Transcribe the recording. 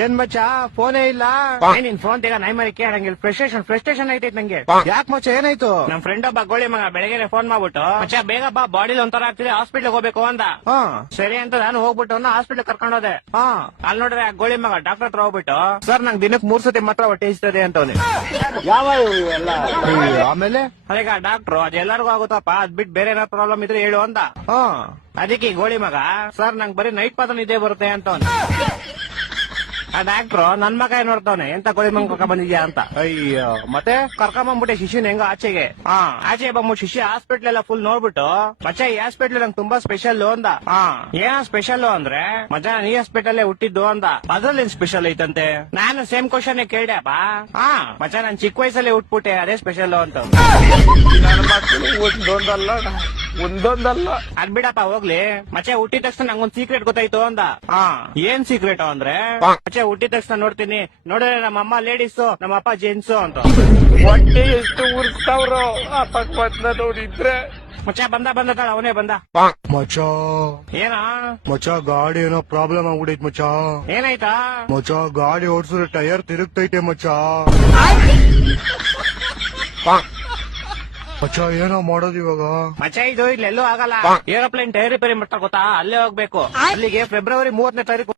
ಏನ್ ಮಚ್ಚ ಫೋನೇ ಇಲ್ಲ. ನಿನ್ ಫೋನ್ ತೆಗ ನೈ ಮರಿ ಕೇಳಂಗಿಲ್ಲ. ಫ್ರಸ್ಟ್ರೇಷನ್ ಐತೈತ್ ನಂಗೆ. ಯಾಕೆ ಮಚ್ಚ ಏನಾಯ್ತು? ನಮ್ ಫ್ರೆಂಡ್ ಒಬ್ಬ ಗೋಳಿ ಮಗ ಬೆಳಗ್ಗೆ ಫೋನ್ ಮಾಡ್ಬಿಟ್ಟು ಮಚ್ಚ ಬೇಗ ಬಾ ಬಾಡಿ ಒಂಥರ ಆಗ್ತಿದೆ ಹಾಸ್ಪಿಟ್ಲ್ ಹೋಗ್ಬೇಕು ಅಂದ. ಸರಿ ಅಂತ ನಾನು ಹೋಗ್ಬಿಟ್ಟು ಹಾಸ್ಪಿಟ್ಲ್ ಕರ್ಕೊಂಡು ಹೋದೆ. ಅಲ್ಲಿ ನೋಡ್ರೆ ಆ ಗೋಳಿ ಮಗ ಡಾಕ್ಟರ್ ಹತ್ರ ಹೋಗ್ಬಿಟ್ಟು ಸರ್ ನಂಗೆ ದಿನಕ್ಕೆ 3 ಸತಿ ಮಾತ್ರ ಹೊಟ್ಟೆ ಇಸ್ತದೆ ಅಂತವನೆ. ಯಾವ ಇವೆಲ್ಲ? ಆಮೇಲೆ ಅದೀಗ ಡಾಕ್ಟ್ರು ಅದೆಲ್ಲರಿಗೂ ಆಗುತ್ತಪ್ಪ ಅದ್ ಬಿಟ್ಟು ಬೇರೆ ಏನಾದ್ರು ಪ್ರಾಬ್ಲಮ್ ಇದ್ರೆ ಹೇಳು ಅಂತ. ಅದಕ್ಕೆ ಈ ಗೋಳಿ ಮಗ ಸರ್ ನಂಗೆ ಬರೀ ನೈಟ್ ಮಾತ್ರ ನಿದ್ದೆ ಬರುತ್ತೆ ಅಂತವನೆ. ಆ ಡಾಕ್ಟ್ರು ನನ್ ಮಗ ನೋಡ್ತಾವನೆ ಎಂತ ಗೋಳಿ ಮಗ ಕರ್ಕೊಂಡ್ ಬಂದಿದ್ಯಾ ಅಂತ. ಅಯ್ಯೋ ಮತ್ತೆ ಕರ್ಕೊಂಬಂದ್ಬಿಟ್ಟೆ ಶಿಶುನ್ ಹೆಂಗ ಆಚೆಗೆ. ಆಚೆ ಬಂದ್ಬಿಟ್ಟು ಶಿಶು ಹಾಸ್ಪಿಟ್ಲ್ ಎಲ್ಲ ಫುಲ್ ನೋಡ್ಬಿಟ್ಟು ಮಚ್ಚ ಈ ಹಾಸ್ಪಿಟ್ಲ್ ನಂಗೆ ತುಂಬಾ ಸ್ಪೆಷಲ್ ಅಂದ. ಏನ ಸ್ಪೆಷಲ್ ಅಂದ್ರೆ ಮಚ್ಚ ನೀ ಹಾಸ್ಪಿಟಲ್ ಹುಟ್ಟಿದ್ದು ಅಂದ. ಅದ್ರಲ್ಲಿ ಸ್ಪೆಷಲ್ ಐತಂತೆ. ನಾನು ಸೇಮ್ ಕ್ವಶನ್ ಕೇಳ್ದೆಪ್ಪ. ಮಚ್ಚ ನಾನ್ ಚಿಕ್ಕ ವಯಸ್ಸಲ್ಲಿ ಹುಟ್ಬಿಟ್ಟೆ ಅದೇ ಸ್ಪೆಷಲ್ ಅಂತ. ನನ್ನ ಮಕ್ಕಳು ಒಂದೊಂದಲ್ಲ ಅದ್ ಬಿಡಪ್ಪ ಹೋಗ್ಲಿ. ಮಚ್ಚ ಹುಟ್ಟಿದ ತಕ್ಷಣ ನಂಗೊಂದ್ ಸೀಕ್ರೆಟ್ ಗೊತ್ತಾಯ್ತು ಅಂದ. ಏನ್ ಸೀಕ್ರೆಟ್ ಅಂದ್ರೆ ಮಚ್ಚ ಹುಟ್ಟಿದ ತಕ್ಷಣ ನೋಡ್ತೀನಿ ನೋಡಿದ್ರೆ ನಮ್ಮ ಅಮ್ಮ ಲೇಡೀಸು ನಮ್ಮ ಅಪ್ಪ ಜೆಂಟ್ಸು ಅಂತ. ಹೊಟ್ಟೆ ಎಷ್ಟು ಉರ್ಸ್ತಾವ್ರು ಅಪಕ್ವತ್ನ ನೋಡಿದ್ರೆ. ಮಚ್ಚ ಬಂದ ತಾಳ ಅವನೇ ಬಂದ. ಮಚ್ಚ ಏನ ಮಚ್ಚ ಗಾಡಿ ಏನೋ ಪ್ರಾಬ್ಲಮ್ ಆಗ್ಬಿಡೈತ್ ಮಚ್ಚ. ಏನಾಯ್ತಾ? ಮಚ್ಚ ಗಾಡಿ ಓಡಿಸಿದ್ರೆ ಟೈರ್ ತಿರುಗ್ತೈತೆ ಮಚ್ಚ. ಮಚ್ಚ ಏನೋ ಮಾಡೋದು ಇವಾಗ? ಮಚ್ಚ ಇದು ಇಲ್ಲೆಲ್ಲೂ ಆಗಲ್ಲ. ಏರೋಪ್ಲೇನ್ ಟೈರ್ ರಿಪೇರಿ ಮಾಡ್ತಾರೆ ಗೊತ್ತಾ, ಅಲ್ಲೇ ಹೋಗ್ಬೇಕು. ಅಲ್ಲಿಗೆ ಫೆಬ್ರವರಿ 30ನೇ ತಾರೀಕು